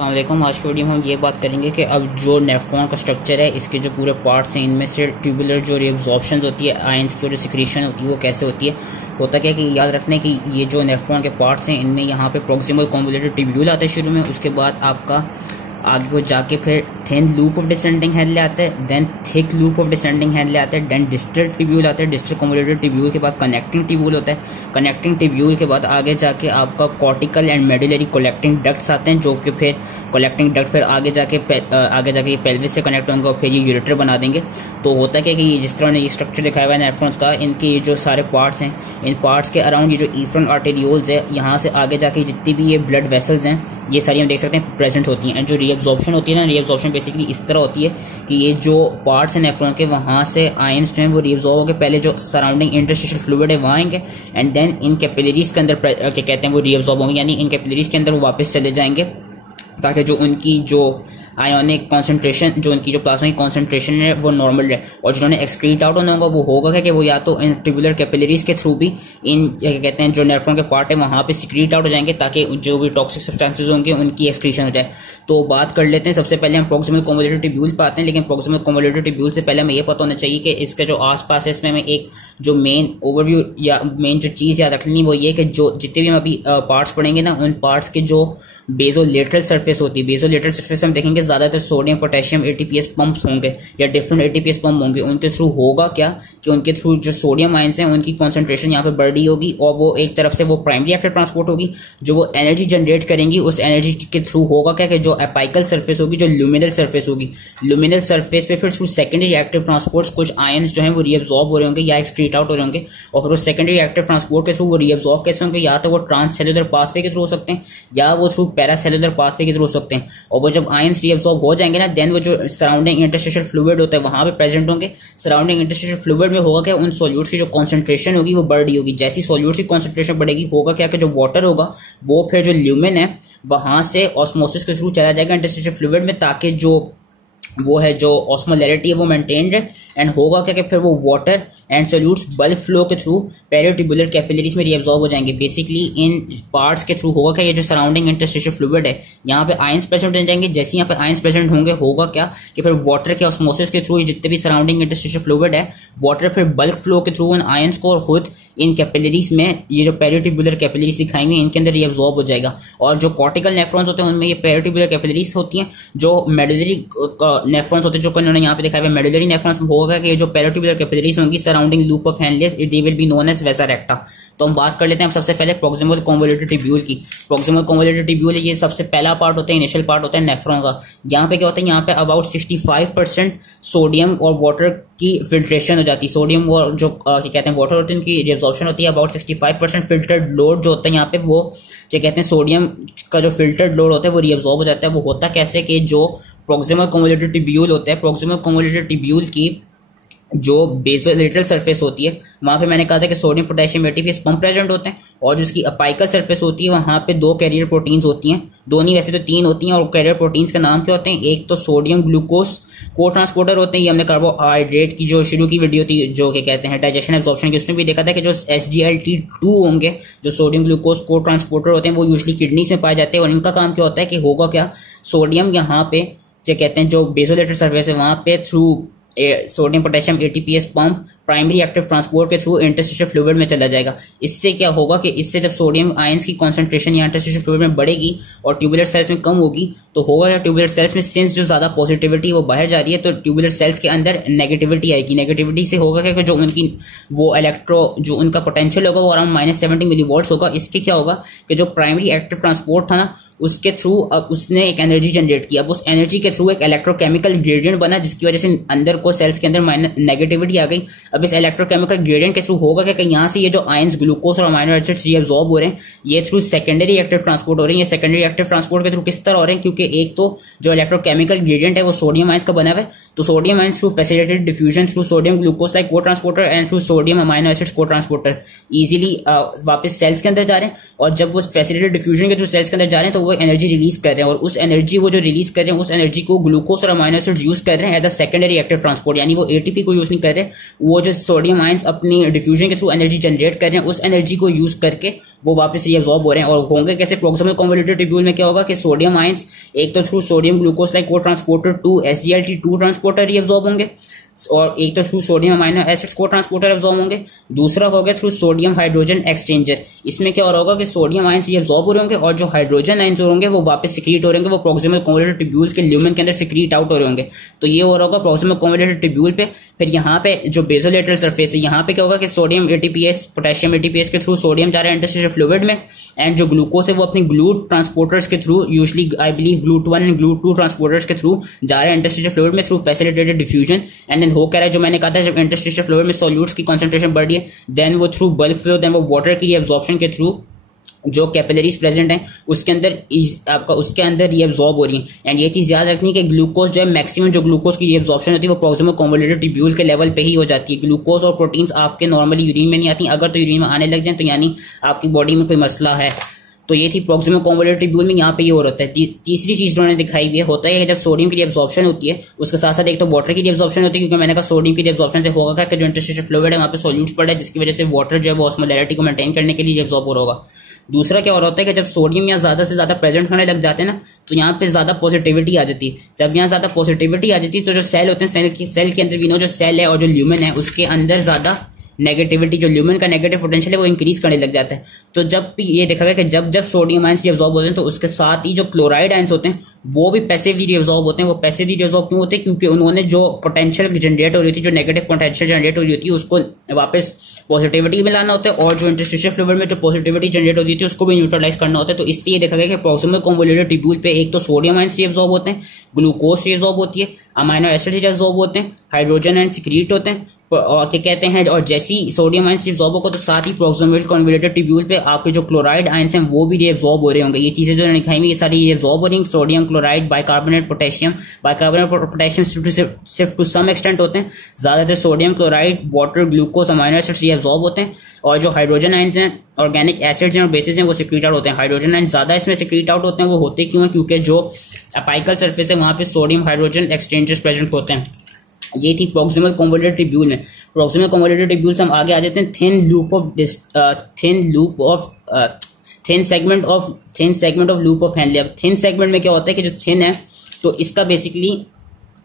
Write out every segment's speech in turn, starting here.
अस्सलाम वालेकुम। आज की वीडियो में हम ये बात करेंगे कि अब जो नेफ्रॉन का स्ट्रक्चर है, इसके जो पूरे पार्ट्स हैं, इनमें से ट्यूबुलर जो रिएब्जॉर्प्शन होती है, आयंस की जो सिक्रीशन होती है, वो कैसे होती है। होता क्या है कि याद रखना है कि ये जो नेफ्रॉन के पार्ट्स हैं, इनमें यहाँ पे प्रॉक्सिमल कॉन्वोल्यूटेड ट्यूब्यूल आता है शुरू में, उसके बाद आपका आगे को जाके फिर thin loop of descending handle आता है, then thick loop of descending handle आता है, देन डिस्टल ट्यूब्यूल आता है, डिस्टल कॉन्वोल्यूटेड ट्यूब्यूल के बाद कनेक्टिंग ट्यूब्यूल होता है, कनेक्टिंग ट्यूब्यूल के बाद आगे जाके आपका cortical and medullary collecting ducts आते हैं, जो कि फिर कलेक्टिंग डक्ट फिर आगे जाके ये पेल्विस से कनेक्ट होंगे और फिर ये यूरेटर बना देंगे। तो होता क्या है कि जिस तरह ने ये स्ट्रक्चर दिखाया हुआ है नेफ्रॉन्स का, इनके जो सारे पार्ट्स हैं, इन पार्ट्स के अराउंड ये जो इफ्रंट आर्टेरियोल्स है, यहाँ से आगे जाके जितनी भी ये ब्लड वेसल्स हैं, ये सारी हम देख सकते हैं प्रेजेंट होती हैं। एंड जो रीअब्जॉर्प्शन होती है ना, रीअब्जॉर्प्शन बेसिकली इस तरह होती है कि ये जो पार्ट्स हैं नेफ्रॉन के, वहाँ से आयंस जो हैं वो रीअब्जॉर्ब होकर पहले जो सराउंडिंग इंटरस्टिशियल फ्लूइड है वहाँ आएंगे, एंड देन इन कैपिलरीज के अंदर क्या कहते हैं वो रीअब्जॉर्ब होंगे, यानी इन कैपिलरीज के अंदर वो वापस चले जाएंगे, ताकि जो उनकी जो आयोनिक कॉन्सेंट्रेशन, जो उनकी जो प्लाज्मा की कॉन्सेंट्रेशन है, वो नॉर्मल रहे। और जिन्होंने एक्सक्रीट आउट होना होगा वो होगा कि वो या तो इन ट्यूबुलर कैपिलरीज के थ्रू भी इन क्या कहते हैं जो नेफ्रॉन के पार्ट है वहाँ पे सिक्रीट आउट हो जाएंगे, ताकि जो भी टॉक्सिक सब्सटेंसेस होंगे उनकी एक्सक्रीशन हो जाए। तो बात कर लेते हैं, सबसे पहले हम प्रॉक्सिमल कॉन्वोल्यूटेड ट्यूब्यूल पे आते हैं, लेकिन प्रॉक्सिमल कॉन्वोल्यूटेड ट्यूब्यूल से पहले हमें ये पता होना चाहिए कि इसके जो आसपास है, इसमें हमें एक जो मेन ओवरव्यू या मेन जो चीज़ याद रखनी वो ये कि जो जितने भी हम अभी पार्ट्स पढ़ेंगे ना, उन पार्ट्स के जो बेसोलेटरल सरफेस होती है, बेसोलेटरल सरफेस हम देखेंगे ज्यादातर सोडियम पोटेशियम एटीपीएस पंप्स होंगे या डिफरेंट एटीपीएस पंप होंगे। उनके थ्रू होगा क्या कि उनके थ्रू जो सोडियम आयंस हैं उनकी कॉन्सेंट्रेशन यहाँ पे बढ़ रही होगी, और वो एक तरफ से वो प्राइमरी एक्टिव ट्रांसपोर्ट होगी, जो वो एनर्जी जनरेट करेंगी, उस एनर्जी के थ्रू होगा क्या कि जो एपाइकल सरफेस होगी, जो ल्यूमिनल सरफेस होगी, ल्यूमिनल सरफेस पे फिर थ्रू सेकेंडरी एक्टिव ट्रांसपोर्ट कुछ आयंस जो है वो रीअब्जॉर्ब हो रहे होंगे या एक्सक्रीट आउट हो रहे होंगे, और फिर उस सेकेंडरी एक्टिव ट्रांसपोर्ट के थ्रू वो रीअब्जॉर्ब कैसे होंगे, या तो वो ट्रांससेलुलर पाथवे के थ्रू हो सकते हैं या वो थ्रू पैरासेलुलर पाथवे के थ्रू हो सकते हैं। और वो जब आयंस रीअब्जॉर्ब हो जाएंगे ना, देन वो जो सराउंडिंग इंटरस्टिशियल फ्लूइड होता है वहां पे प्रेजेंट होंगे। सराउंडिंग इंटरस्टिशियल फ्लूइड में होगा क्या, उन सॉल्यूट्स की जो कॉन्सेंट्रेशन होगी वो बढ़ रही होगी। जैसी सॉल्यूट्स की कॉन्सेंट्रेशन बढ़ेगी, होगा क्या कि जो वाटर होगा वो फिर जो ल्यूमेन है वहां से ऑस्मोसिस के थ्रू चला जाएगा इंटरस्टिशियल फ्लूइड में, ताकि जो वो है जो ऑस्मोलैरिटी है वो मेंटेन रहे। एंड होगा क्या कि फिर वो water and solutes bulk flow के थ्रू पेरिट्यूबुलर कैपिलरीज में रीअब्जॉर्ब हो जाएंगे। बेसिकली इन पार्ट्स के थ्रू होगा क्या, ये जो सराउंडिंग इंटरस्टिशियल फ्लूइड है यहाँ पे आयंस प्रेजेंट हो जाएंगे। जैसे यहाँ पे आयंस प्रेजेंट होंगे, होगा क्या कि फिर वाटर के ऑस्मोसिस के थ्रू जितने भी सराउंडिंग इंटरस्टिशियल फ्लूइड है, वाटर फिर बल्क फ्लो के थ्रू उन आयंस को और खुद इन कैपिलरीज में, ये जो पेरिट्यूबुलर कैपिलरीज दिखाएंगे, इनके अंदर रीअब्जॉर्ब हो जाएगा। और जो कॉर्टिकल नेफ्रॉन्स होते हैं उनमें ये पेरिट्यूबुलर कैपिलरीज होती हैं। जो मेडुलरी नेफ्रॉन्स होते हैं, जो उन्होंने यहाँ पे दिखाया हुआ मेडुलरी नेफ्रॉन्स, होगा कि जो पेरिट्यूबुलर कैपिलरीज होंगी surrounding loop of Henle's, they will be known as vasa recta. तो हम बात कर लेते हैं सबसे पहले प्रॉक्सिमल कॉन्वोल्यूटेड ट्यूब्यूल की। प्रॉक्सिमल कॉन्वोल्यूटेड ट्यूब्यूल ये सबसे पहला पार्ट होता है, इनिशियल पार्ट होता है नेफ्रॉन का। यहाँ पे क्या होता है, यहाँ पे अबाउट 65% सोडियम और वाटर की फिल्ट्रेशन हो जाती है। सोडियम और जो क्या कहते हैं वाटर होते हैं, उनकी रिअब्जॉर्प्शन होती है। अबाउट 65% फिल्टर्ड लोड जो होता है यहाँ पे, वो क्या कहते हैं सोडियम का जो फिल्टर्ड लोड होता है वो रिअब्जॉर्ब हो जाता है। वो होता कैसे कि जो प्रॉक्सिमल कॉन्वोल्यूटेड ट्यूब्यूल होता है, प्रॉक्सिमल कॉन्वोल्यूटेड ट्यूब्यूल की जो बेसोलेटरल सरफेस होती है, वहां पे मैंने कहा था कि sodium potassium ATPase pump present होते हैं, और जिसकी अपाइकल सरफेस होती है वहां पे दो कैरियर प्रोटीन्स होती हैं, दो नहीं वैसे तो तीन होती हैं। और कैरियर प्रोटीन्स का नाम क्या होते हैं, एक तो सोडियम ग्लूकोज को ट्रांसपोर्टर होते हैं, ये हमने कार्बोहाइड्रेट की जो शुरू की वीडियो थी जो कि कहते हैं डाइजेशन एब्जॉर्प्शन की, उसमें भी देखा था कि जो SGLT2 होंगे, जो सोडियम ग्लूकोज को ट्रांसपोर्टर होते हैं, वो यूजली किडनीज में पाए जाते हैं। और इनका काम क्या होता है कि होगा क्या, सोडियम यहाँ पे जो कहते हैं जो बेसोलेटरल सरफेस है वहां पे through sodium potassium ATPase pump primary active transport के थ्रू इंटरस्टिशियल फ्लूइड में चला जाएगा। इससे क्या होगा कि इससे जब सोडियम आयंस की कॉन्सेंट्रेशन या इंटरस्टिशियल फ्लूइड में बढ़ेगी और ट्यूबुलर सेल्स में कम होगी, तो होगा या ट्यूबुलर सेल्स में सिंस जो ज्यादा पॉजिटिविटी वो बाहर जा रही है, तो ट्यूबुलर सेल्स के अंदर नेगेटिविटी आएगी। नेगेटिविटी से होगा कि जो उनकी वो इलेक्ट्रो जो उनका पोटेंशियल होगा वो अराउंड -70 मिलीवॉल्ट्स होगा। इसके क्या होगा कि जो प्राइमरी एक्टिव ट्रांसपोर्ट था ना, उसके थ्रू अब उसने एक एनर्जी जनरेट की। अब उस एनर्जी के थ्रू एक इलेक्ट्रोकेमिकल ग्रेडियंट बना, जिसकी वजह से अंदर को सेल्स के अंदर नेगेटिविटी आ गई। अब इस इलेक्ट्रोकेमिकल ग्रेडियंट के थ्रू होगा कि यहाँ से ये जो आयंस ग्लूकोज और अमाइनो एसिड्स रीअब्जॉर्ब हो रहे हैं, ये थ्रू सेकेंडरी एक्टिव ट्रांसपोर्ट हो रहे हैं। ये सेकेंडरी एक्टिव ट्रांसपोर्ट के थ्रू किस तरह हो रहे हैं, क्योंकि एक तो जो इलेक्ट्रोकेमिकल ग्रेडियंट है वो सोडियम आयंस का बना हुआ है, तो sodium ions through facilitated diffusion through sodium glucose like cotransporter and through sodium amino acids cotransporter easily वापस सेल्स के अंदर जा रहे हैं। और जब वो फैसिलिटेटेड डिफ्यूजन के थ्रू सेल्स के अंदर जा रहे हैं तो वो एनर्जी रिलीज कर रहे हैं, और उस एनर्जी वो जो रिलीज कर रहे हैं, उस एनर्जी को ग्लूकोज और अमाइनो एसिड्स यूज कर रहे हैं as a secondary active transport, यानी वो एटीपी को यूज नहीं कर रहे। वो जो सोडियम आयंस अपनी डिफ्यूजन के थ्रू एनर्जी जनरेट कर रहे हैं, उस एनर्जी को यूज करके वो वापस रीअब्सॉर्ब हो रहे हैं। और होंगे कैसे? प्रॉक्सिमल कन्वोल्यूटेड ट्यूब्यूल में क्या होगा कि सोडियम आयंस एक तो थ्रू सोडियम ग्लूकोज लाइक को ट्रांसपोर्टर 2 SGLT2 ट्रांसपोर्टर रीअब्सॉर्ब होंगे, और एक तो थ्रू सोडियम अमाइनो एसिड्स को ट्रांसपोर्टर एब्जॉर्ब होंगे, दूसरा होगा थ्रू सोडियम हाइड्रोजन एक्सचेंजर। इसमें क्या हो रहा होगा कि सोडियम आयंस ये एब्जॉर्ब हो रहे होंगे और जो हाइड्रोजन आयंस होंगे वो वापस सिक्रीट हो रहे होंगे, वो प्रॉक्सिमल कन्वोल्यूटेड ट्यूब्यूल्स के ल्यूमेन के अंदर सिक्रीट आउट हो रहे होंगे। तो ये हो रहा होगा प्रॉक्सिमल कन्वोल्यूटेड ट्यूब्यूल पे। फिर यहाँ पे जो बेसोलेटरल सरफेस है, यहाँ पे क्या होगा कि सोडियम ATPase पोटेशियम ATPase के थ्रू सोडियम जा रहा है इंटरस्टिशियल फ्लूइड में, एंड जो ग्लूकोज है वो अपनी ग्लूट ट्रांसपोर्टर्स के through, usually I believe GLUT1 and GLUT2 transporters के थ्रू जा रहा है इंटरस्टिशियल फ्लूइड में through facilitated diffusion. And then हो कह रहा है, जो मैंने कहा था, जब इंटरस्टिशियल फ्लूइड में सॉल्यूट्स की कंसंट्रेशन बढ़ रही है, देन वो थ्रू बल्क फ्लो, देन वो वाटर की एब्जॉर्प्शन के थ्रू जो कैपिलरीज प्रेजेंट हैं उसके अंदर आपका उसके अंदर रीअब्सॉर्ब हो रही है। एंड ये चीज याद रखनी कि ग्लूकोज जो है, मैक्सिमम जो ग्लूकोज की रीअब्सॉर्प्शन होती है वो प्रॉक्सिमल कन्वोल्यूटेड ट्यूब्यूल के लेवल पे ही हो जाती है। ग्लूकोज और प्रोटीन्स आपके नॉर्मली यूरिन में नहीं आती, अगर तो यूरिन में आने लग जाए तो यानी आपकी बॉडी में कोई मसला है। तो ये थी प्रॉक्सिमल कन्वोल्यूटेड ट्यूब्यूल में, यहाँ पे ये हो रहा है। तीसरी चीज उन्होंने दिखाई हुई है, होता है जब सोडियम की रीअब्सॉर्प्शन होती है उसके साथ साथ एक तो वाटर की रीअब्सॉर्प्शन होती है, क्योंकि मैंने कहा सोडियम की रीअब्सॉर्प्शन से होगा कि जो इंटरस्टिशियल फ्लूइड है वहाँ पे सॉल्यूट्स पड़ा है, जिसकी वजह से वाटर जो है वो ऑस्मोलैरिटी को मेंटेन करने के लिए रीअब्सॉर्ब हो रहा होगा। दूसरा क्या हो रहा है कि जब सोडियम यहाँ ज्यादा से ज्यादा प्रेजेंट होने लग जाते हैं ना, तो यहाँ पे ज्यादा पॉजिटिविटी आ जाती है। जब यहाँ ज्यादा पॉजिटिविटी आ जाती है तो जो सेल होते हैं, सेल के अंदर भी जो सेल है और जो ल्यूमेन है उसके अंदर ज्यादा नेगेटिविटी, जो ल्यूमेन का नेगेटिव पोटेंशियल है वो इंक्रीज करने लग जाता है। तो जब भी ये देखा गया कि जब जब सोडियम आयंस एब्जॉर्ब होते हैं तो उसके साथ ही जो क्लोराइड आयंस होते हैं वो भी पैसिवली रीअब्सॉर्ब होते हैं। वो पैसिवली रीअब्सॉर्ब क्यों होते हैं? क्योंकि उन्होंने जो पोटेंशियल जनरेट हो रही थी, जो नेगेटिव पोटेंशियल जनरेट हो रही होती है, उसको वापस पॉजिटिविटी में लाना होता है, और जो इंटरस्टिशियल फ्लूइड में जो पॉजिटिविटी जनरेट होती थी उसको भी न्यूट्रलाइज करना होता है। तो इसलिए देखा गया कि प्रॉक्सिमल कन्वोल्यूटेड ट्यूब्यूल पे एक तो सोडियम आयंस रीअब्सॉर्ब होते हैं, ग्लूकोज रीअब्सॉर्ब होती है, अमाइनो एसिड रीअब्सॉर्ब होते हैं, हाइड्रोजन आयंस सिक्रीट होते हैं, और क्या कहते हैं, और जैसी सोडियम आयंस रीअब्सॉर्ब होगा तो साथ ही प्रॉक्सिमल कन्वोल्यूटेड ट्यूब्यूल पे आपके जो क्लोराइड आयंस हैं वो भी रीअब्सॉर्ब हो रहे होंगे। ये चीजें जो दिखाई हुई ये सारी रीअब्सॉर्ब हो रही हैं। सोडियम, क्लोराइड, बाइकार्बोनेट पोटेशियम सिर्फ टू सम एक्सटेंट होते हैं। ज्यादातर sodium, chloride, water, glucose, amino acids reabsorb होते हैं, और जो हाइड्रोजन आयंस हैं, ऑर्गेनिक एसिड्स हैं और बेसिस हैं वो सिक्रीट आउट होते हैं। हाइड्रोजन आयंस ज्यादा इसमें सिक्रीट आउट होते हैं। वो होते क्यों है? क्योंकि जो अपाइकल सरफेस है वहां पे सोडियम हाइड्रोजन एक्सचेंजर्स प्रेजेंट होते हैं। ये थी प्रॉक्सिमल कन्वोल्यूटेड ट्यूब्यूल में। प्रॉक्सिमल कन्वोल्यूटेड ट्यूब्यूल से हम आगे आ जाते हैं thin segment of loop of Henley. अब थिन सेगमेंट में क्या होता है कि जो थिन है तो इसका बेसिकली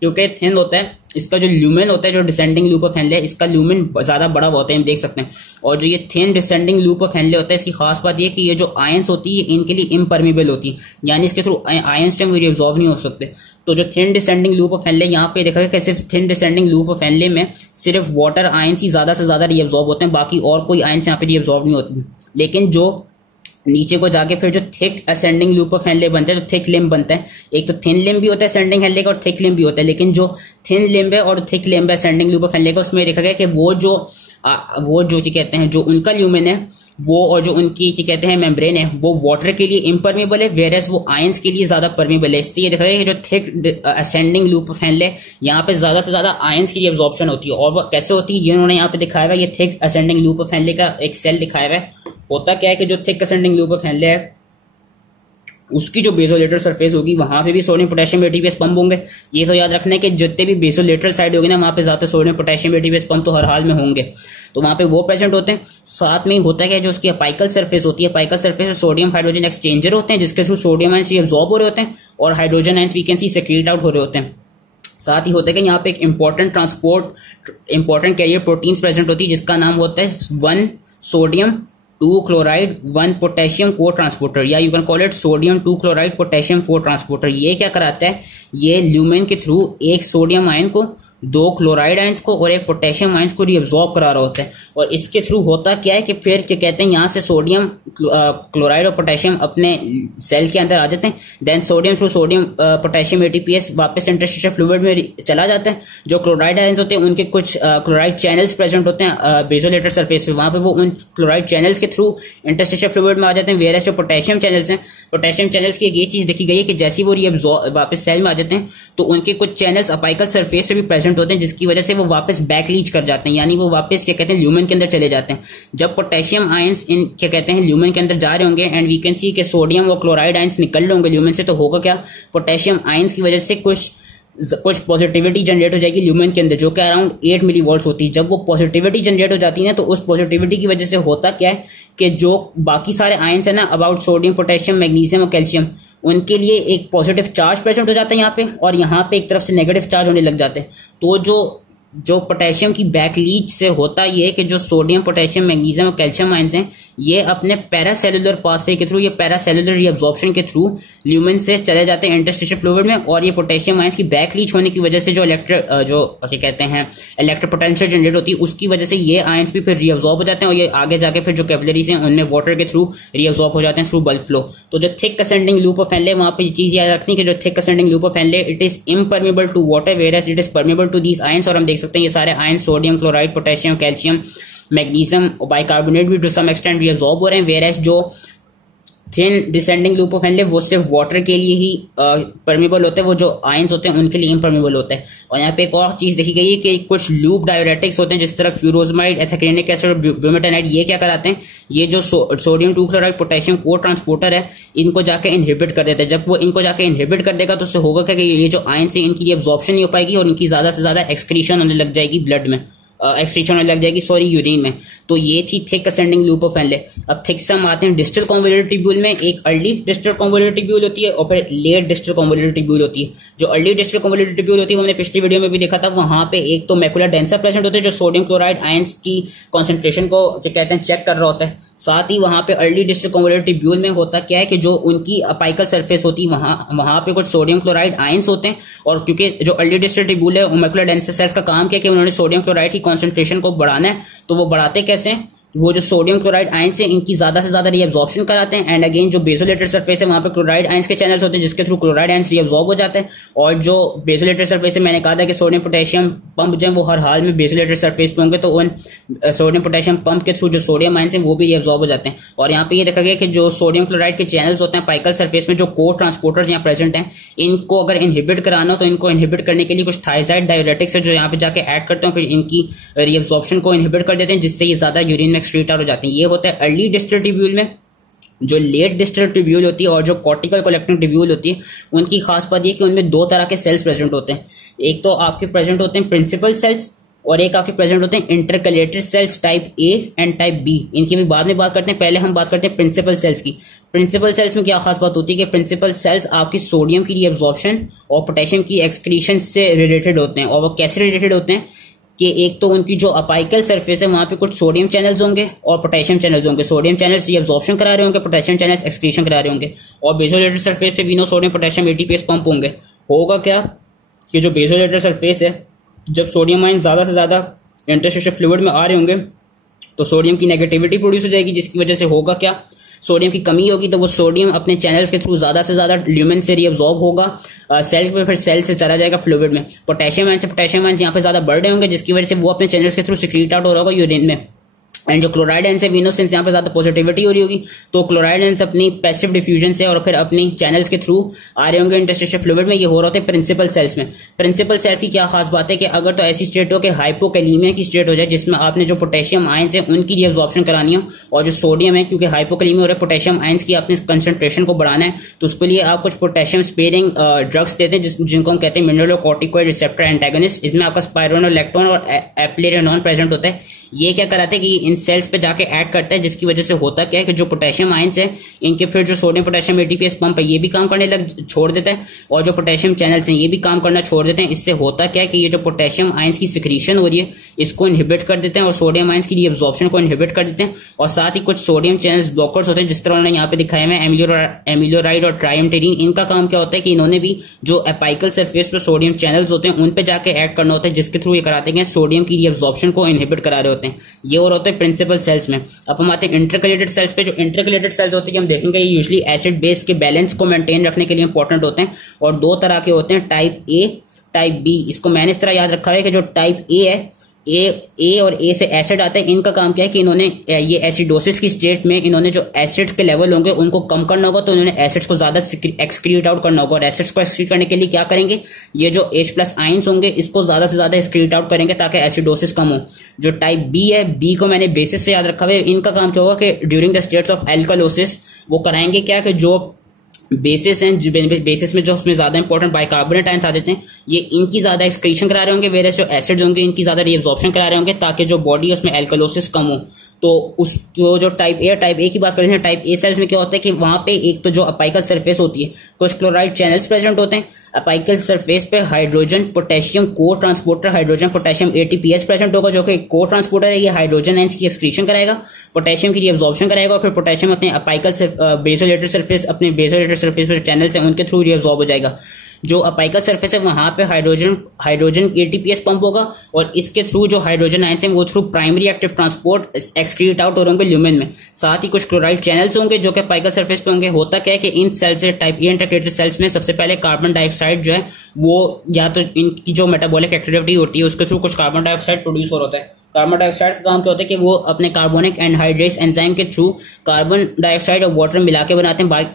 क्योंकि थिन होता है, इसका जो ल्यूमेन होता है, जो डिसेंडिंग लूप ऑफ हेनले, इसका ल्यूमेन ज्यादा बड़ा होता है, हम देख सकते हैं। और जो ये thin descending loop of Henley होता है, इसकी खास बात ये कि ये जो आयंस होती है इनके लिए इम्परमेबल होती है, यानी इसके थ्रू आयंस जो रीअब्सॉर्ब नहीं हो सकते। तो जो thin descending loop of Henley, यहाँ पे देखा गया कि सिर्फ thin descending loop of Henley में सिर्फ वाटर आयंस ही ज्यादा से ज्यादा रीअब्सॉर्ब होते हैं, बाकी और कोई आयंस यहाँ पे रीअब्सॉर्ब नहीं होती। लेकिन जो नीचे को जाके फिर जो thick ascending loop of Henley बनता है, तो थिक लिम्ब बनता है। एक तो थिन लिम्ब भी होता है असेंडिंग हेनले का और थिक लिम्ब भी होता है, लेकिन जो थिन लिम्ब है और थिक लिम्ब है असेंडिंग लूप ऑफ हेनले का, उसमें देखा गया कि वो जो कहते हैं जो उनका ल्यूमेन है वो, और जो उनकी क्या कहते हैं मेम्ब्रेन है, वो वाटर के लिए इम्परमेबल है, वेरएस वो आयंस के लिए ज्यादा परमेबल है। इसलिए देखा गया कि जो thick ascending loop of Henley, यहाँ पे ज्यादा से ज्यादा आयंस की एब्जॉर्प्शन होती है। और वो कैसे होती है ये उन्होंने यहाँ पे दिखाया हुआ। ये thick ascending loop of Henley का एक सेल दिखाया हुआ है। होता क्या है कि जो thick ascending loop of Henley है उसकी जो बेसोलेटरल सरफेस होगी वहां पे भी सोडियम पोटेशियम एटीपीएस पंप होंगे। ये तो याद रखना है कि जितने भी बेसोलेटरल साइड होगी ना वहां पे ज्यादा सोडियम पोटेशियम एटीपीएस पंप तो हर हाल में होंगे, तो वहां पे वो प्रेजेंट होते हैं। साथ में होता है जो उसकी अपाइकल सरफेस होती है, अपाइकल सरफेस में सोडियम हाइड्रोजन एक्सचेंजर होते हैं जिसके थ्रू सोडियम आयंस एब्जॉर्ब हो रहे होते हैं और hydrogen ions vacancy secrete out हो रहे होते हैं। साथ ही होता है कि यहाँ पे एक इंपॉर्टेंट कैरियर प्रोटीन्स प्रेजेंट होती है जिसका नाम होता है 1 सोडियम 2 क्लोराइड 1 पोटेशियम को ट्रांसपोर्टर, या you can call it sodium 2 chloride potassium को ट्रांसपोर्टर। ये क्या कराता है? ये ल्यूमेन के थ्रू एक सोडियम आयन को, 2 क्लोराइड आयंस को और एक पोटेशियम आयंस को रीअब्सॉर्ब करा रहा होता है। और इसके थ्रू होता क्या है कि फिर क्या कहते हैं, यहाँ से सोडियम क्लोराइड और पोटेशियम अपने सेल के अंदर आ जाते हैं। Then sodium through sodium potassium ATPase वापस इंटरस्टिशियल फ्लूइड में चला जाता है। जो क्लोराइड आयंस होते हैं उनके कुछ क्लोराइड चैनल्स प्रेजेंट होते हैं बेसोलेटर सरफेस पे, वहां पे वो उन क्लोराइड चैनल्स के थ्रू इंटरस्टिशियल फ्लूइड में आ जाते हैं। वेरस जो पोटेशियम चैनल्स हैं, पोटेशियम चैनल्स की ये चीज देखी गई है कि जैसे वो वापस सेल में आ जाते हैं तो उनके कुछ चैनल्स अपाइकल सरफेस पे भी प्रेजेंट होते हैं, जिसकी वजह से वो वापस बैक लीच कर जाते हैं, यानी वो वापस क्या कहते हैं ल्यूमेन के अंदर चले जाते हैं। जब पोटेशियम आयंस इन क्या कहते हैं ल्यूमेन के अंदर जा रहे होंगे एंड वी कैन सी कि सोडियम और क्लोराइड आयंस निकल रहे होंगे ल्यूमेन से, तो होगा क्या? पोटेशियम आयंस की वजह से कुछ कुछ पॉजिटिविटी जनरेट हो जाएगी ल्यूमेन के अंदर जो कि अराउंड 8 मिली वोल्ट्स होती है। जब वो पॉजिटिविटी जनरेट हो जाती है ना, तो उस पॉजिटिविटी की वजह से होता क्या है कि जो बाकी सारे आयंस है ना, अबाउट सोडियम, पोटेशियम, मैग्नीशियम और कैल्शियम, उनके लिए एक पॉजिटिव चार्ज प्रेजेंट हो जाता है यहाँ पे, और यहाँ पे एक तरफ से नेगेटिव चार्ज होने लग जाते हैं। तो जो पोटेशियम की बैकलीच से होता ये है कि जो सोडियम, पोटेशियम, मैग्नीशियम और कैल्शियम आयंस हैं, ये अपने पैरासेलुलर पाथवे के थ्रू, ये पैरासेलुलर रीअब्जॉर्प्शन के थ्रू ल्यूमेन से चले जाते हैं इंटरस्टिशियल फ्लूइड में, और ये पोटेशियम आयंस की बैकलीच होने की वजह से जो क्या कहते हैं इलेक्ट्रिक पोटेंशियल जनरेट होती है, उसकी वजह से ये आयंस भी फिर रीअब्जॉर्ब हो जाते हैं, और ये आगे जाके फिर जो कैपिलरीज हैं उनमें वाटर के थ्रू रीअब्जॉर्ब हो जाते हैं थ्रू बल्क फ्लो। तो जो thick ascending loop of Henle, वहां पे चीज याद रखनी कि जो thick ascending loop of Henle, it is impermeable to water whereas it is permeable to these ions. और हम देख सकते हैं ये सारे ions sodium, chloride, potassium, calcium, magnesium, bicarbonate भी टू सम एक्सटेंट रीअब्सॉर्ब हो रहे हैं, वेयरएज जो thin descending loop of Henle वो सिर्फ वाटर के लिए ही परमेबल होते हैं, वो जो आयंस होते हैं उनके लिए इम्परमेबल होते हैं। और यहाँ पे एक और चीज देखी गई है कि कुछ लूप डायोरेटिक्स होते हैं जिस तरह फ्यूरोजमाइड, एथेक्रेनिक एसिड, ब्यूमेटानाइड, ये क्या कराते हैं, ये जो सोडियम 2 क्लोराइड पोटेशियम को ट्रांसपोर्टर है, इनको जाके इनहिबिट कर देते हैं। जब वो इनको जाके इनहिबिट कर देगा तो उससे होगा क्या कि ये जो आयंस है इनकी एब्जॉर्प्शन नहीं हो पाएगी और इनकी ज्यादा से ज्यादा एक्सक्रीशन होने लग जाएगी ब्लड में, एक्सक्रीशन लग जाएगी यूरिन में। तो ये थी थिक असेंडिंग लूप ऑफ फैनले। अब थिक से हम आते हैं डिस्टल कॉन्वोल्यूटेड ट्यूब्यूल में। एक अर्ली डिस्टल कॉन्वोल्यूटेड ट्यूब्यूल होती है और फिर लेट डिस्टल कॉन्वोल्यूटेड ट्यूब्यूल होती है। जो अर्ली डिस्टल कॉन्वोल्यूटेड ट्यूब्यूल होती है वो हमने पिछली वीडियो में भी देखा था, वहां पे एक तो मैकुला डेंसा प्रेजेंट होता है जो सोडियम क्लोराइड आयंस की कॉन्सेंट्रेशन को क्या कहते हैं चेक कर रहा होता है। साथ ही वहां पे अर्ली डिस्टल कॉन्वोल्यूटेड ट्यूब्यूल में होता क्या है कि जो उनकी अपाइकल सरफेस होती है वहां पे कुछ सोडियम क्लोराइड आयंस होते हैं, और क्योंकि जो अर्ली डिस्टल ट्यूब्यूल है मैकुला डेंसा सेल्स का काम क्या है कि उन्होंने सोडियम क्लोराइड की कॉन्सेंट्रेशन को बढ़ाना है। तो वो बढ़ाते कैसे हैं, वो जो सोडियम क्लोराइड आयंस है इनकी ज्यादा से ज्यादा रीअब्जॉर्प्शन कराते हैं। एंड अगेन जो बेसोलेटेड सरफेस है वहां पे क्लोराइड आयंस के चैनल्स होते हैं जिसके थ्रू क्लोराइड आयंस रीअब्जॉर्ब हो जाते हैं। और जो बेसोलेटेड सरफेस है, मैंने कहा था कि सोडियम पोटेशियम पंप जो है वो हर हाल में बेसोलेटेड सरफेस पे होंगे, तो उन सोडियम पोटेशियम पंप के थ्रू जो सोडियम आयंस है वो भी रीअब्जॉर्ब हो जाते हैं। और यहाँ पे ये देखा गया कि जो सोडियम क्लोराइड के चैनल्स होते हैं पाइकल सरफेस में, जो को ट्रांसपोर्टर्स यहाँ प्रेजेंट हैं, इनको अगर इनहिबिट कराना हो तो इनको इनहिबिट करने के लिए कुछ थायजाइड डायरेटिक्स है जो यहाँ पे जाके ऐड करते हैं, फिर इनकी रीअब्जॉर्प्शन को इनहिबिट कर देते हैं, जिससे ये ज्यादा यूरिन में एक्सक्रीट आउट हो जाते हैं। ये होता है अर्ली डिस्टल ट्यूब्यूल में। जो लेट डिस्टल ट्यूब्यूल होती है और जो कॉर्टिकल कलेक्टिंग ट्यूब्यूल होती है, उनकी खास बात ये कि उनमें दो तरह के सेल्स प्रेजेंट होते हैं। एक तो आपके प्रेजेंट होते हैं प्रिंसिपल सेल्स, और एक आपके प्रेजेंट होते हैं intercalated cells type A and type B. इनकी भी बाद में बात करते हैं, पहले हम बात करते हैं प्रिंसिपल सेल्स की। प्रिंसिपल सेल्स में क्या खास बात होती है कि प्रिंसिपल सेल्स आपकी सोडियम की रीअब्जॉर्प्शन और पोटेशियम की एक्सक्रीशन से रिलेटेड होते हैं। और वो कैसे रिलेटेड होते हैं कि एक तो उनकी जो अपाइकल सरफेस है वहां पे कुछ सोडियम चैनल्स होंगे और पोटेशियम चैनल्स होंगे। सोडियम चैनल्स रीअब्जॉर्प्शन करा रहे होंगे, पोटेशियम चैनल्स एक्सक्रीशन करा रहे होंगे। और बेसोलेटेड सरफेस पे veno sodium potassium ATPase pump होंगे। होगा क्या कि जो बेसोलेटेड सरफेस है, जब सोडियम आयन ज्यादा से ज्यादा इंटरस्टिशियल फ्लूइड में आ रहे होंगे तो सोडियम की नेगेटिविटी प्रोड्यूस हो जाएगी, जिसकी वजह से होगा क्या, सोडियम की कमी होगी, तो वो सोडियम अपने चैनल्स के थ्रू ज्यादा से ज्यादा ल्यूमेन से रीअब्जॉर्ब होगा सेल पे, फिर सेल से चला जाएगा फ्लूइड में। पोटेशियम आयन यहाँ पे ज्यादा बढ़ रहे होंगे, जिसकी वजह से वो अपने चैनल्स के थ्रू सिक्रीट आउट हो रहा होगा यूरिन में। एंड जो क्लोराइड आयन से वीनोसिंस यहाँ पे ज्यादा पॉजिटिविटी हो रही होगी, तो क्लोराइड आयन अपनी पैसिव डिफ्यूजन से और फिर अपनी चैनल्स के थ्रू आ रहे होंगे इंटरस्टिशियल फ्लूइड में। ये हो रहा होता है प्रिंसिपल सेल्स में। प्रिंसिपल सेल्स की क्या खास बात है कि अगर तो ऐसी स्टेट हो कि हाइपोकैलीमिया की स्टेट हो जाए, जिसमें आपने जो पोटेशियम आयंस है उनकी रीअब्जॉर्प्शन करानी हो, और जो सोडियम है क्योंकि हाइपोकैलीमिया हो रहा है, पोटेशियम आयंस की आपने कंसंट्रेशन को बढ़ाना है, तो उसके लिए आप कुछ पोटेशियम स्पेयरिंग ड्रग्स देते हैं जिनको हम कहते हैं मिनरलोकॉर्टिकॉइड रिसेप्टर एंटागोनिस्ट। इसमें आपका स्पाइरोनोलैक्टोन और एप्लेरेनॉन प्रेजेंट होता है। ये क्या कराते हैं कि इन सेल्स पे जाके ऐड करता है, जिसकी वजह से होता क्या है कि जो पोटेशियम आयंस है इनके फिर जो सोडियम पोटेशियम एटीपीएस पंप है ये भी काम करने छोड़ देता है, और जो पोटेशियम चैनल्स हैं ये भी काम करना छोड़ देते हैं। इससे होता क्या है कि ये जो पोटेशियम आयंस की सिक्रीशन हो रही है इसको इनहिबिट कर देते हैं और सोडियम आयंस की रीअब्जॉर्प्शन को इनहिबिट कर देते हैं। और साथ ही कुछ सोडियम चैनल्स ब्लॉकर्स होते हैं, जिस तरह उन्होंने यहाँ पे दिखाए हुए एमिलोराइड और ट्राइएमटेरिन। इनका काम क्या होता है कि इन्होंने भी जो एपाइकल सरफेस पे सोडियम चैनल्स होते हैं उन पे जाके ऐड करना होता है, जिसके थ्रू ये कराते हैं सोडियम की रीअब्जॉर्प्शन को इनहिबिट करा रहे होते हैं। ये और होते हैं प्रिंसिपल सेल्स में। अब हम आते हैं इंटरकलेटेड सेल्स पे। जो इंटरकलेटेड सेल्स होते हैं हम देखेंगे ये यूजुअली एसिड बेस के बैलेंस को मेंटेन रखने के लिए इंपॉर्टेंट होते हैं, और दो तरह के होते हैं, टाइप ए टाइप बी। इसको मैंने इस तरह याद रखा है कि जो टाइप ए है, ए और ए से एसिड आता है, इनका काम क्या है कि इन्होंने ये एसिडोसिस की स्टेट में इन्होंने जो एसिड्स के लेवल होंगे उनको कम करना होगा, तो इन्होंने एसिड्स को ज्यादा एक्सक्रीट आउट करना होगा। और एसिड्स को एक्सक्रीट करने के लिए क्या करेंगे, ये जो H+ आयंस होंगे इसको ज्यादा से ज्यादा एक्सक्रीट आउट करेंगे ताकि एसिडोसिस कम हो। जो टाइप बी है, बी को मैंने बेसिस से याद रखा है। इनका काम क्या होगा कि during the states of alkalosis वो कराएंगे क्या कि जो बेसिस हैं, बेसिस में जो उसमें ज्यादा इंपॉर्टेंट बाइकार्बोनेट आयंस आ जाते हैं, ये इनकी ज्यादा एक्सक्रीशन करा रहे होंगे, वेरस जो एसिड्स होंगे इनकी ज्यादा रीअब्जॉर्प्शन करा रहे होंगे, ताकि जो बॉडी है उसमें एल्कलोसिस कम हो। तो उस जो टाइप ए की बात करें, टाइप ए सेल्स में क्या होता है कि वहां पे एक तो जो अपाइकल सरफेस होती है, कुछ क्लोराइड चैनल्स प्रेजेंट होते हैं। अपाइकल सरफेस पे हाइड्रोजन पोटेशियम को transporter, hydrogen potassium ATPase present होगा, जो कि को ट्रांसपोर्टर है। ये हाइड्रोजन आयंस की एक्सक्रीशन कराएगा, पोटेशियम की रीअब्जॉर्प्शन कराएगा, और फिर पोटेशियम अपने अपाइकल बेसोलेटेड सरफेस, अपने बेसोलेटेड सरफेस पर चैनल्स हैं उनके थ्रू रीअब्जॉर्ब हो जाएगा। जो अपाइकल सरफेस है वहां पे हाइड्रोजन एटीपीएस पंप होगा, और इसके थ्रू जो हाइड्रोजन आयंस हैं वो through primary active transport excrete out हो रहे होंगे ल्यूमेन में। साथ ही कुछ क्लोराइड चैनल्स होंगे जो कि अपाइकल सरफेस पे होंगे। होता क्या है कि इन सेल्स से, टाइप ए इंटीग्रेटेड सेल्स में, सबसे पहले कार्बन डाइऑक्साइड जो है वो, या तो इनकी जो मेटाबॉलिक एक्टिविटी होती है उसके थ्रू कुछ कार्बन डाइऑक्साइड प्रोड्यूस हो रहा है। कार्बन डाइऑक्साइड का काम क्या होता है कि वो अपने कार्बोनिक एनहाइड्रेस एंजाइम के थ्रू कार्बन डाइऑक्साइड और वाटर मिला के बनाते हैं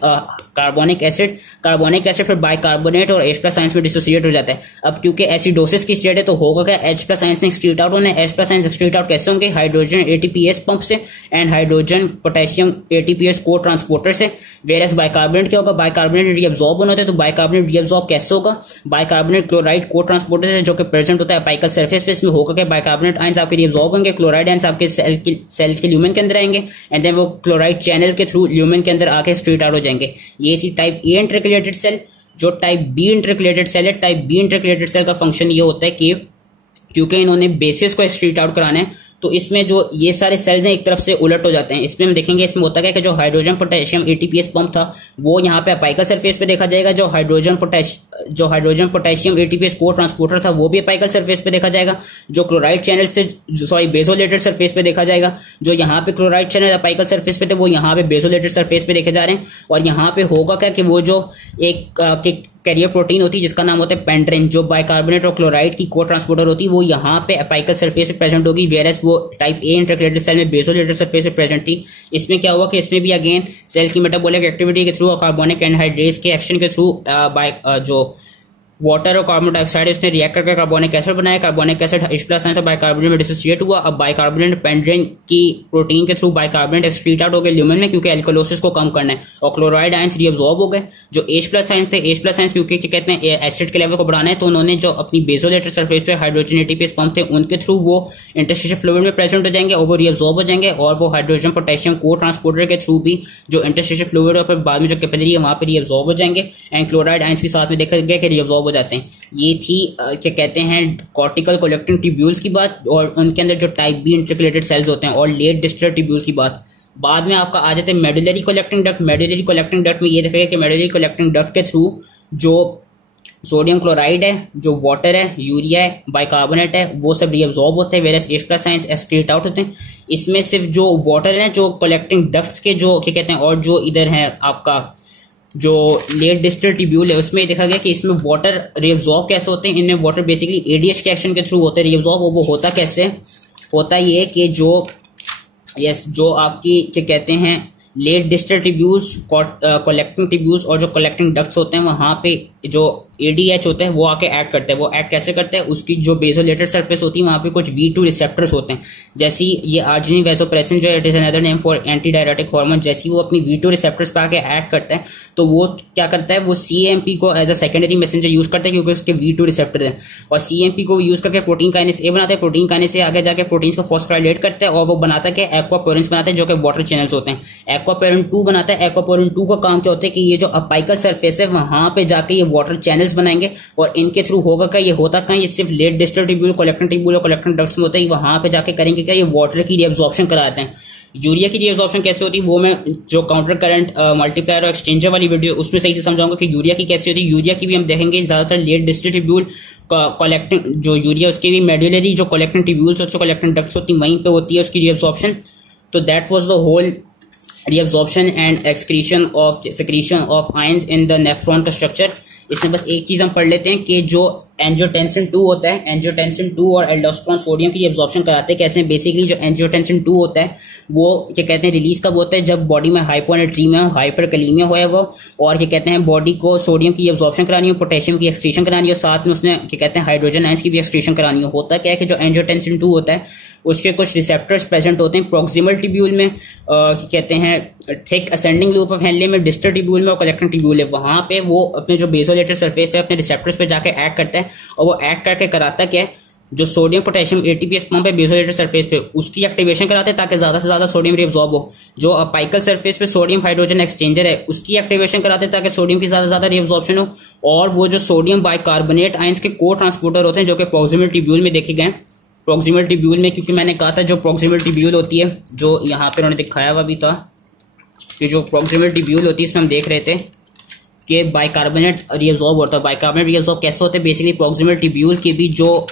कार्बोनिक एसिड फिर बाइकार्बोनेट और H+ आयंस में डिसोसिएट हो जाता है। अब क्योंकि एसिडोसिस की स्टेट है तो होगा क्या, H+ आयंस ने एक्सक्रीट आउट होना है। H+ आयंस एक्सक्रीट आउट कैसे होंगे, हाइड्रोजन एटीपीएस पंप से एंड हाइड्रोजन पोटेशियम एटीपीएस को ट्रांसपोर्टर से। वेरस बाइकार्बोनेट क्या होगा, बाइकार्बोनेट रीअब्सॉर्ब होना होता है। तो बाइकार्बोनेट रीअब्सॉर्ब कैसे होगा, बाइकार्बोनेट क्लोराइड को ट्रांसपोर्टर से जो कि प्रेजेंट होता है अपाइकल सरफेस पे। इसमें होगा क्या, बाइकार्बोनेट आयंस आपके रीअब्सॉर्ब होंगे, क्लोराइड आयंस आपके सेल के ल्यूमेन के अंदर आएंगे, एंड देन वो क्लोराइड चैनल के थ्रू ल्यूमेन के अंदर आके एक्सक्रीट आउट हो जाएंगे। ये थी टाइप ए इंटरकलेटेड सेल। जो टाइप बी इंटरकलेटेड सेल है, टाइप बी इंटरकलेटेड सेल का फंक्शन ये होता है कि क्योंकि इन्होंने बेसिस को एक्सक्रीट आउट कराना है तो इसमें जो ये सारे सेल्स हैं एक तरफ से उलट हो जाते हैं। इसमें हम देखेंगे इसमें होता है कि जो हाइड्रोजन पोटेशियम एटीपीएस पंप था वो यहाँ पे अपाइकल सरफेस पे देखा जाएगा। जो हाइड्रोजन पोटेशियम एटीपीएस को ट्रांसपोर्टर था वो भी अपाइकल सरफेस पे देखा जाएगा। जो क्लोराइड चैनल्स थे, सॉरी बेसोलेटेड सरफेस पे देखा जाएगा। जो यहाँ पे क्लोराइड चैनल अपाइकल सरफेस पे थे वो यहाँ पे बेसोलेटेड सरफेस पे देखे जा रहे हैं। और यहाँ पे होगा क्या कि वो जो एक कैरियर प्रोटीन होती है जिसका नाम होता है पेंड्रिन, जो बाइकार्बोनेट और क्लोराइड की को ट्रांसपोर्टर होती है, वो यहाँ पे अपाइकल सरफेस पे प्रेजेंट होगी। वेरस वो टाइप ए इंटरकलेटेड सेल में बेसोलेटेड सरफेस पे प्रेजेंट थी। इसमें क्या हुआ कि इसमें भी अगेन सेल की मेटाबॉलिक एक्टिविटी के थ्रू और कार्बोनिक एनहाइड्रेस के एक्शन के थ्रू जो वाटर और कार्बन डाइऑक्साइड उसने रिएक्ट करके कार्बोनिक एसिड बनाया। कार्बोनिक एसिड H+ आयंस से बाइकार्बोनेट में डिसोसिएट हुआ। अब बाइकार्बोनेट पेंड्रिन की प्रोटीन के थ्रू बाइकार्बोनेट एक्सक्रीट आउट हो गए ल्यूमेन में, क्योंकि एल्कोलोसिस को कम करना है। और क्लोराइड आयंस रीअब्सॉर्ब हो गए। जो H+ आयंस थे, H+ आयंस क्योंकि कहते हैं एसिड के लेवल को बढ़ाना है, तो उन्होंने जो अपनी बेसोलेटेड सरफेस पे हाइड्रोजन एटीपीएस पंप थे उनके थ्रू वो इंटरस्टिशियल फ्लूइड में प्रेजेंट हो जाएंगे और वो रीअब्सॉर्ब हो जाएंगे। और वो हाइड्रोजन पोटेशियम को ट्रांसपोर्टर के थ्रू भी जो इंटरस्टिशियल फ्लूइड और फिर बाद में जो कैपिलरी है वहां पर रीअब्सॉर्ब हो जाएंगे। एंड क्लोराइड आयंस भी साथ में देखा गया कि रीअब्सॉर्ब हो जाते हैं। ये थी क्या कहते हैं कॉर्टिकल कलेक्टिंग ट्यूब्यूल्स की बात, और उनके अंदर जो टाइप बी इंटरकलेटेड सेल्स होते हैं, और लेट डिस्टल ट्यूब्यूल्स की बात। बाद में आपका आ जाते हैं medullary collecting duct. Medullary collecting duct में ये देखेगा कि मेडुलरी कलेक्टिंग डक्ट के थ्रू जो सोडियम क्लोराइड है, जो वाटर है, यूरिया है, बाइकार्बोनेट है, वो सब रीअब्सॉर्ब होते हैं, versus H+ ions excrete out होते हैं। इसमें सिर्फ जो वाटर है, जो कलेक्टिंग डक्ट्स के जो क्या कहते हैं, और जो इधर है आपका जो लेट डिस्टल ट्यूब्यूल है उसमें देखा गया कि इसमें वाटर रीअब्सॉर्ब कैसे होते हैं। इनमें वाटर बेसिकली ADH के एक्शन के थ्रू होते हैं रीअब्सॉर्ब। वो होता कैसे, होता ये कि जो आपकी क्या कहते हैं late distal tubules, collecting tubules और जो कलेक्टिंग डक्ट्स होते हैं वहां पे जो ADH होते हैं वो आके एक्ट करते हैं। वो एक्ट कैसे करते हैं, उसकी जो बेसोलेटेड सरफेस होती है वहां पे कुछ V2 रिसेप्टर्स होते हैं। जैसी ये आर्जिनिन वैसोप्रेसिन जो it is another name for anti diuretic hormone, जैसी वो अपनी V2 रिसेप्टर्स पे आके एक्ट करता है तो वो क्या करता है, वो CAMP को as a secondary messenger use करता है क्योंकि उसके V2 रिसेप्टर है। और CAMP को यूज करके प्रोटीन काइनेस A बनाता है। प्रोटीन काइनेस A आगे जाके प्रोटीन को फॉस्फोराइलेट करता है और वो बनाता है एक्वापोरिन्स बनाता है जो कि वाटर चैनल्स होते हैं। एक्वापोरिन 2 बनाता है। एक्वापोरिन 2 का काम क्या होता है कि ये जो अपाइकल सरफेस है वहां पे जाके ये वाटर चैनल्स बनाएंगे और इनके थ्रू होगा क्या, ये होता क्या, ये सिर्फ late distal tubule, collecting tubule और कलेक्टिंग डक्ट्स में होता है। वहां पे जाके करेंगे क्या, ये वाटर की रीअब्सॉर्प्शन कराते हैं। यूरिया की रीअब्सॉर्प्शन कैसे होती है वो मैं जो काउंटर करंट मल्टीप्लायर और एक्सचेंजर वाली वीडियो उसमें सही से समझाऊंगा कि यूरिया की कैसे होती है। यूरिया की भी हम देखेंगे ज्यादातर लेट डिस्टल ट्यूब्यूल कलेक्टिंग जो यूरिया उसकी भी मेडुलरी जो कलेक्टिंग ट्यूब्यूल्स और जो कलेक्टिंग डक्ट्स होती है वहीं पे होती है उसकी रीअब्सॉर्प्शन। तो that was the whole reabsorption and secretion of ions in the nephron structure। इसमें बस एक चीज हम पढ़ लेते हैं कि जो एंजियोटेंसिन 2 होता है, एंजियोटेंसिन 2 और एल्डोस्टेरोन सोडियम की एब्जॉर्प्शन कराते हैं कैसे। बेसिकली जो एंजियोटेंसिन 2 होता है वो क्या कहते हैं रिलीज कब होता है, जब बॉडी में हाइपोनेट्रीमिया, हाइपरकलीमिया होया वो, और क्या कहते हैं बॉडी को सोडियम की एब्जॉर्प्शन करानी हो, पोटेशियम की एक्सक्रीशन करानी हो, साथ में उसने क्या कहते हैं हाइड्रोजन आयंस की भी एक्सक्रीशन करानी हो। होता क्या है कि जो एंजियोटेंसिन 2 होता है उसके कुछ रिसेप्टर्स प्रेजेंट होते हैं प्रॉक्सिमल ट्यूब्यूल में, कहते हैं thick ascending loop of Henley में, डिस्टल ट्यूब्यूल में और कलेक्टिंग ट्यूब्यूल है। वहां पे वो अपने जो बेसोलेटर सरफेस पे अपने रिसेप्टर्स पे जाके एक्ट करता है, और वो एक्ट करके कराता क्या है, जो सोडियम पोटेशियम एटीपीएस पंप है बेसोलेटर सरफेस पे, उसकी एक्टिवेशन कराते हैं ताकि ज्यादा से ज्यादा सोडियम रीअब्सॉर्ब हो। जो अपाइकल सरफेस पे सोडियम हाइड्रोजन एक्सचेंजर है उसकी एक्टिवेशन कराते हैं ताकि सोडियम की ज्यादा से ज्यादा रीअब्सॉर्प्शन हो। और वो जो सोडियम बाइकार्बोनेट आयंस के को ट्रांसपोर्टर होते हैं जो कि प्रॉक्सिमल ट्यूब्यूल में देखे गए। प्रॉक्सिमल ट्यूब्यूल में, क्योंकि मैंने कहा था जो प्रॉक्सिमल ट्यूब्यूल होती है, जो यहाँ पे उन्होंने दिखाया हुआ भी था कि जो प्रॉक्सिमल ट्यूब्यूल होती है इसमें हम देख रहे थे कि बाइकार्बोनेट रीअब्सॉर्ब होता है। बाइकार्बोनेट रीअब्सॉर्ब कैसे होते हैं, बेसिकली प्रॉक्सिमल ट्यूब्यूल की भी जो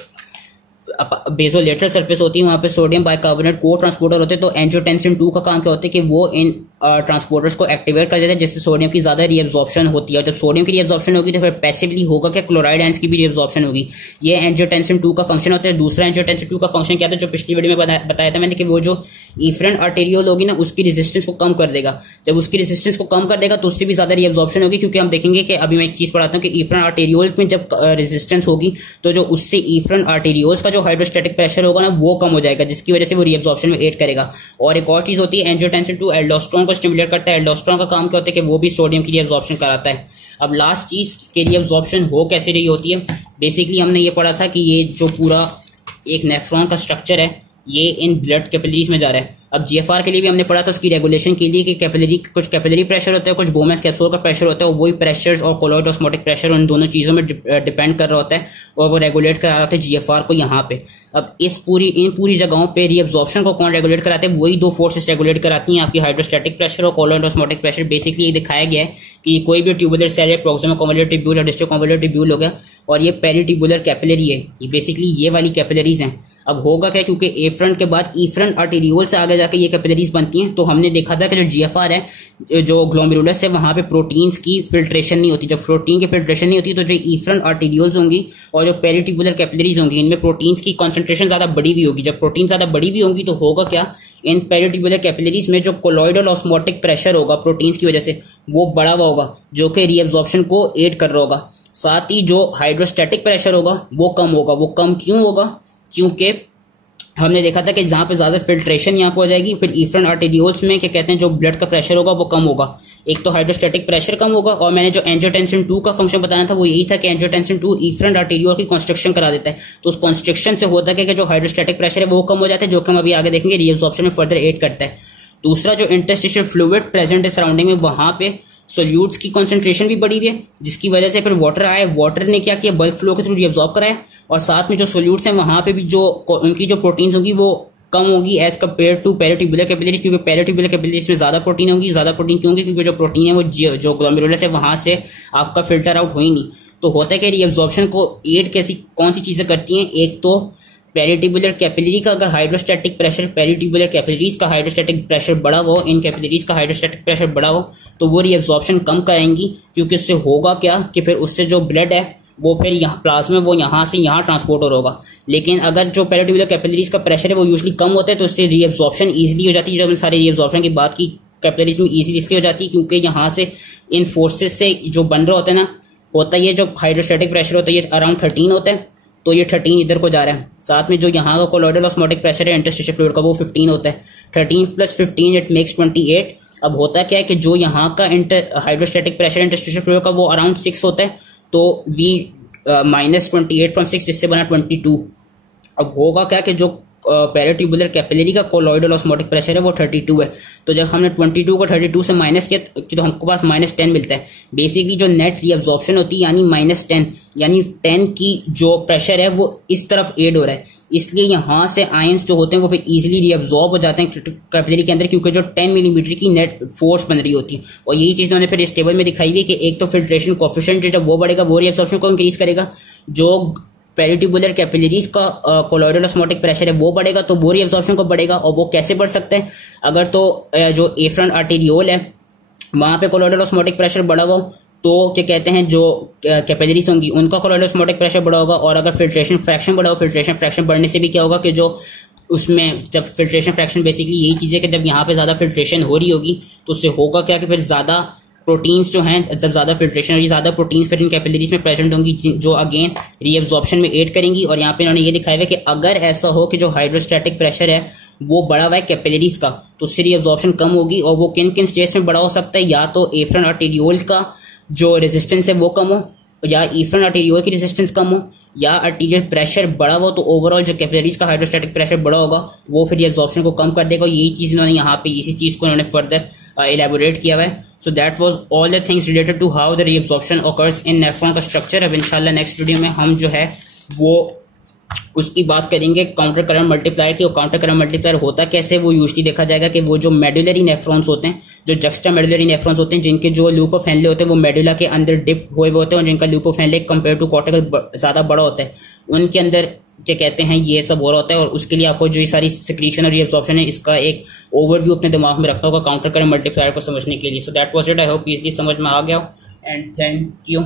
बेसोलेटरल सरफेस होती है वहां पे सोडियम बाइकार्बोनेट को ट्रांसपोर्टर होते हैं। तो एंजियोटेंसिन 2 का काम क्या होता है कि वो इन ट्रांसपोर्टर्स को एक्टिवेट कर देते हैं जिससे सोडियम की ज्यादा रीअब्सॉर्प्शन होती है। जब सोडियम की रीअब्सॉर्प्शन होगी तो फिर पैसिवली होगा कि क्लोराइड आयंस की भी रीअब्सॉर्प्शन होगी। ये एंजियोटेंसिन 2 का फंक्शन होता है। दूसरा एंजियोटेंसिन 2 का फंक्शन क्या था जो पिछली वीडियो में बताया था मैंने कि वो जो इफ्रेंट आर्टेरियोल होगी ना उसकी रेजिस्टेंस को कम कर देगा। जब उसकी रेजिस्टेंस को कम कर देगा तो उससे भी ज्यादा रीअब्सॉर्प्शन होगी, क्योंकि हम देखेंगे कि अभी मैं एक चीज पढ़ाता हूँ कि इफ्रेंट आर्टेरियोल में जब रेजिस्टेंस होगी तो जो उससे इफ्रेंट आर्टेरियोल्स का जो हाइड्रोस्टैटिक प्रेशर होगा ना वो कम हो जाएगा, जिसकी वजह से वो रीअब्सॉर्प्शन में एड करेगा। और एक और चीज होती है एंजियोटेंसिन 2 एल्डोस्टेरोन को स्टिमुलेट करता है। एल्डोस्टेरोन का काम क्या होता है कि वो भी सोडियम की रीअब्सॉर्प्शन कराता है। अब लास्ट चीज के रीअब्सॉर्प्शन हो कैसे रही होती है, बेसिकली हमने ये पढ़ा था कि ये जो पूरा एक नेफ्रॉन का स्ट्रक्चर है ये इन ब्लड कैपिलरीज में जा रहा है। अब जीएफआर के लिए भी हमने पढ़ा था उसकी रेगुलेशन के लिए कि कुछ कैपिलरी प्रेशर होता है, कुछ बोमेंस कैप्सूल का प्रेशर होता है, वही प्रेशर्स और कोलॉइड ऑस्मोटिक प्रेशर उन दोनों चीजों में डिपेंड कर रहा होता है और वो रेगुलेट करा रहा होता है जीएफआर को यहाँ पे। अब इन पूरी जगहों पे रीअब्सॉर्प्शन को कौन रेगुलेट कराते हैं, वही दो फोर्सेस रेगुलेट कराती हैं, आपकी हाइड्रोस्टैटिक प्रेशर और कोलॉइड ऑस्मोटिक प्रेशर। बेसिकली ये दिखाया गया है कि कोई भी ट्यूबुलर सेल है, प्रॉक्सिमल कन्वोल्यूट ट्यूब्यूल या डिस्टल कन्वोल्यूट ट्यूब्यूल हो गया, और ये पेरीट्यूबुलर कैपिलरी है, ये बेसिकली ये वाली कैपिलरीज हैं। अब होगा क्या, क्योंकि एफ्रंट के बाद ईफ्रंट आर्टेरियोल से आगे जाके ये कैपिलरीज बनती हैं, तो हमने देखा था कि जो जीएफआर है, जो ग्लोमेरुलस है, वहां पे प्रोटीन्स की फिल्ट्रेशन नहीं होती। जब प्रोटीन की फिल्ट्रेशन नहीं होती तो जो ईफ्रंट आर्टेरियोल्स होंगी और जो पेरीट्यूबुलर कैपिलरीज होंगी इनमें प्रोटीन्स की कॉन्सेंट्रेशन ज्यादा बढ़ी हुई होगी। जब प्रोटीन ज्यादा बढ़ी हुई होंगी तो होगा क्या, इन पेरीट्यूबुलर कैपिलरीज में जो कोलॉइडल ऑस्मोटिक प्रेशर होगा प्रोटीन्स की वजह से वो बढ़ा हुआ होगा, जो कि रीअब्सॉर्प्शन को एड कर रहा होगा। साथ ही जो हाइड्रोस्टैटिक प्रेशर होगा वो कम होगा। वो कम क्यों होगा, क्योंकि हमने देखा था कि जहां पे ज्यादा फिल्ट्रेशन यहाँ पे हो जाएगी, फिर इफ्रंट आर्टेरियोल्स में क्या कहते हैं जो ब्लड का प्रेशर होगा वो कम होगा। एक तो हाइड्रोस्टैटिक प्रेशर कम होगा, और मैंने जो एंजियोटेंसिन 2 का फंक्शन बताना था वो यही था कि एंजियोटेंसिन 2 इफ्रंट आर्टेरियोल की कंस्ट्रक्शन करा देता है। तो उस कंस्ट्रक्शन से होता है कि जो हाइड्रोस्टैटिक प्रेशर है वो कम हो जाता है, जो कि हम अभी आगे देखेंगे रीअब्सॉर्प्शन में फर्दर एड करता है। दूसरा जो इंटरस्टिशियल फ्लूइड प्रेजेंट है सराउंडिंग में, वहां पे सोल्यूट्स की कंसंट्रेशन भी बढ़ी हुई है, जिसकी वजह से फिर वाटर आए, वाटर ने क्या किया, बल्क फ्लो के थ्रू रीअब्सॉर्ब कराया, और साथ में जो सोल्यूट्स हैं वहां पे भी जो उनकी जो प्रोटीन्स होंगी वो कम होगी as compare to peritubular capillaries, क्योंकि पेरीट्यूबुलर कैपिलरीज में ज्यादा प्रोटीन होगी। ज्यादा प्रोटीन क्यों होगी, क्योंकि जो प्रोटीन है वो जो ग्लोमेरुलस है वहां से आपका फिल्टर आउट हो ही नहीं। तो होता है कि रीअब्सॉर्प्शन को एड कौन सी चीजें करती हैं, एक तो पेरीट्यूबुलर कैपिलरी का अगर हाइड्रोस्टैटिक प्रेशर, पेरीट्यूबुलर कैपिलरीज का हाइड्रोस्टैटिक प्रेशर बढ़ा हो, इन कैपिलरीज का हाइड्रोस्टैटिक प्रेशर बढ़ा हो, तो वो रीअब्सॉर्प्शन कम कराएंगी। क्योंकि उससे होगा क्या कि फिर उससे जो ब्लड है वो फिर यहाँ प्लाज्मा वो यहाँ से यहाँ ट्रांसपोर्टर होगा। लेकिन अगर जो पेरीट्यूबुलर कैपिलरीज का प्रेशर है वो यूजुअली कम होता है तो उससे रीअब्सॉर्प्शन ईजिली हो जाती है। जब हमने सारे रीअब्सॉर्प्शन की बात की कैपिलरीज में ईजिली इसलिए हो जाती है क्योंकि यहाँ से इन फोर्सेस से जो बन रहा होता है ना, होता है ये जो हाइड्रोस्टैटिक प्रेशर होता है ये अराउंड 13 होता है, तो ये 13 इधर को जा रहा है। साथ में जो यहाँ का कोलॉइडल ऑस्मोटिक प्रेशर है इंटरस्टिशियल फ्लूइड का वो 15 होता है। 13 + 15 इट मेक्स 28। अब होता क्या है कि जो यहाँ का हाइड्रोस्टैटिक प्रेशर इंटरस्टिशियल फ्लूइड का वो अराउंड 6 होता है, तो वी -28 from 6 जिससे बना 22। अब होगा क्या कि जो पेरीट्यूबुलर कैपिलरी का कोलॉइडल ऑस्मोटिक प्रेशर है वो 32 है। तो जब हमने 22 को 32 से माइनस किया तो हमको पास -10 मिलता है। बेसिकली जो नेट रीअब्सॉर्प्शन होती है यानी -10, यानी 10 की जो प्रेशर है वो इस तरफ एड हो रहा है, इसलिए यहां से आयंस जो होते हैं वो फिर इजीली रीअब्सॉर्ब हो जाते हैं कैपिलरी के अंदर, क्योंकि जो 10 मिलीमीटर की नेट फोर्स बन रही होती है। और यही चीज उन्होंने फिर इस टेबल में दिखाई हुई कि एक तो फिल्ट्रेशन कोएफिशिएंट जब वो बढ़ेगा वो रीअब्सॉर्प्शन को इंक्रीज करेगा, जो पेरीट्यूबुलर कैपिलरीज का कोलॉइडल ऑस्मोटिक प्रेशर है वो बढ़ेगा तो वो रीअब्सॉर्प्शन को बढ़ेगा। और वो कैसे बढ़ सकता है, अगर तो जो एफ्रंट आर्टेरियोल है वहां पे कोलॉइडल ऑस्मोटिक प्रेशर बढ़ा हो तो क्या कहते हैं जो कैपिलरीज होंगी उनका कोलॉइडल ऑस्मोटिक प्रेशर बढ़ा होगा। और अगर फिल्ट्रेशन फ्रैक्शन बढ़ा हो, फिल्ट्रेशन फ्रैक्शन बढ़ने से भी क्या होगा कि जो उसमें जब फिल्ट्रेशन फ्रैक्शन बेसिकली यही चीज है कि जब यहाँ पे ज्यादा फिल्ट्रेशन हो रही होगी तो उससे होगा क्या कि फिर ज्यादा प्रोटीन्स जो हैं, जब ज़्यादा फिल्ट्रेशन और ज़्यादा प्रोटीन्स फिर इन कैपिलरीज में प्रेजेंट होंगी जो अगेन रीअब्जॉर्प्शन में एड करेंगी। और यहाँ पे इन्होंने ये दिखाया हुआ है कि अगर ऐसा हो कि जो हाइड्रोस्टैटिक प्रेशर है वो बढ़ा हुआ है कैपिलरीज का, तो उससे रीअब्जॉर्प्शन कम होगी। और वो किन किन स्टेट्स में बड़ा हो सकता है, या तो एफरन आर्टेरियोल का जो रेजिस्टेंस है वो कम हो, या एफरन आर्टेरियोल की रेजिस्टेंस कम हो, या आर्टीरियल प्रेशर बड़ा हो, तो ओवरऑल जो कैपिलरीज का हाइड्रोस्टैटिक प्रेशर बड़ा होगा वो फिर एब्जॉर्प्शन को कम कर देगा। यही चीज इन्होंने यहाँ पे इसी चीज को इन्होंने फर्दर इलेबोरेट किया हुआ है। So that was all the things related to how the reabsorption occurs in nephron का स्ट्रक्चर। अब इंशाल्लाह नेक्स्ट वीडियो में हम जो है वो उसकी बात करेंगे काउंटर करंट मल्टीप्लायर की। और काउंटर करंट मल्टीप्लायर होता कैसे, वो यूजुअली देखा जाएगा कि वो जो मेडुलरी नेफ्रॉन्स होते हैं, जो जक्स्टा मेडुलरी नेफ्रॉन्स होते हैं, जिनके जो लूप ऑफ हेनले होते हैं वो मेडुला के अंदर डिप हुए होते हैं और जिनका loop of Henle compare to cortical ज्यादा बड़ा होता है, उनके अंदर क्या कहते हैं ये सब हो रहा होता है। और उसके लिए आपको जो ये सारी सिक्रीशन और रीअब्जॉर्प्शन है इसका एक ओवरव्यू अपने दिमाग में रखना होगा काउंटर करंट मल्टीप्लायर को समझने के लिए। सो that was it, I hope easily समझ में आ गया एंड थैंक यू।